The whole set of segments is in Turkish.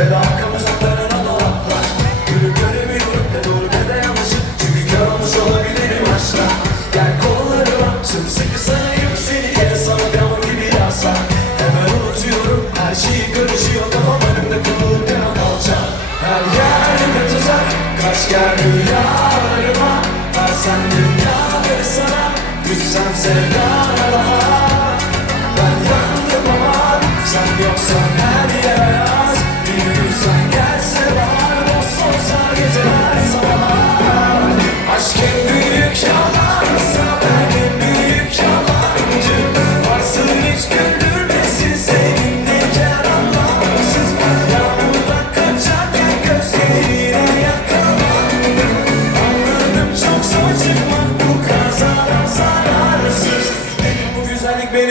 Akım uzaklarına dolaplar Gülü göremiyorum ne doğru ne de yanlışım Çünkü kör olabilirim aşkla Gel kollarıma sımsıkı sarayım seni. Sana devamı gibi Hemen unutuyorum her şeyi karışıyor Kafam önümde kalacak Her yerde tuzak Kaç gel rüyalarıma. Versen dünyaları sana Düşsem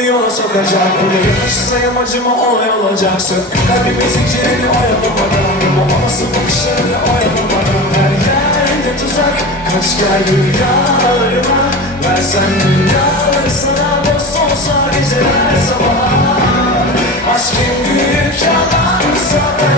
yola sokacak Buraya yakışırsam acıma olay olacaksın Kalbimin zincirini oyalamadan Olmaması bakışlarını oyalamadan Her yerde tuzak Kaç gel rüyalarıma Versen dünyaları sana Boş olsa geceler sabah Aşk en büyük yalansa Ben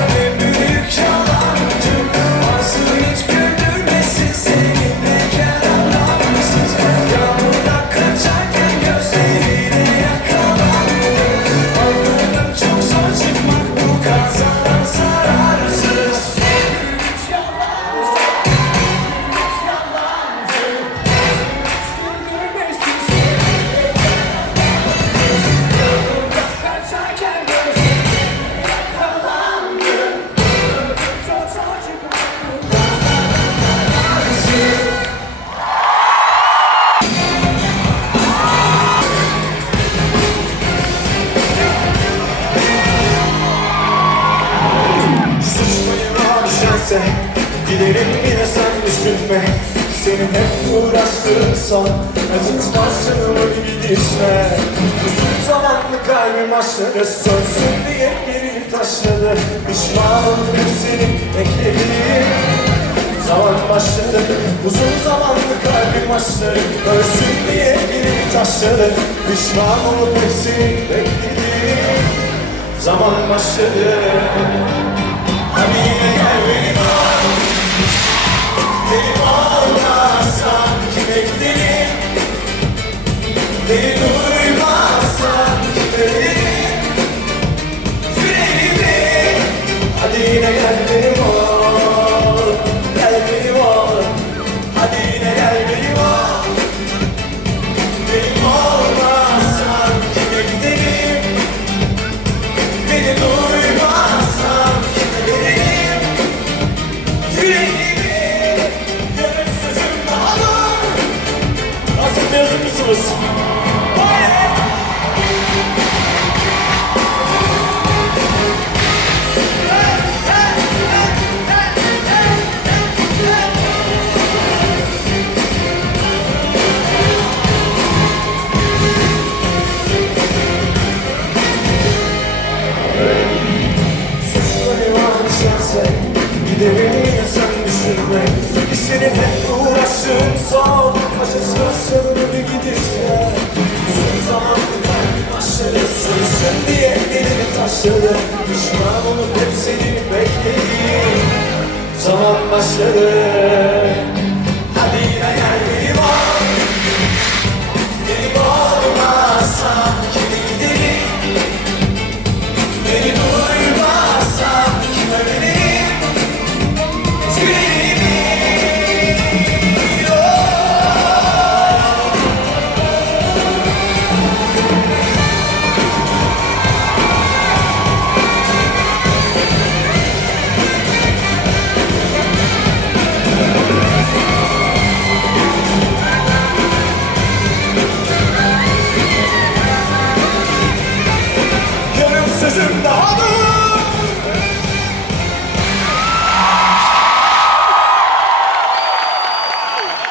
düşerse Giderim yine sen düşünme. Senin hep uğraştığın son Acıtmaz canımı gidişme Uzun zamanlı kalbim aşları Sönsün diye geri taşladı Pişmanım seni beklediğim Zaman başladı. Uzun zamanlı kalbim aşları Ölsün diye geri taşladı Pişman olup hepsini beklediğim Zaman başladı mısınız? Yine sen düşünme Senin hep uğraştığın son elini taşladı Pişman olup hep seni beklediğim Zaman başladı Listen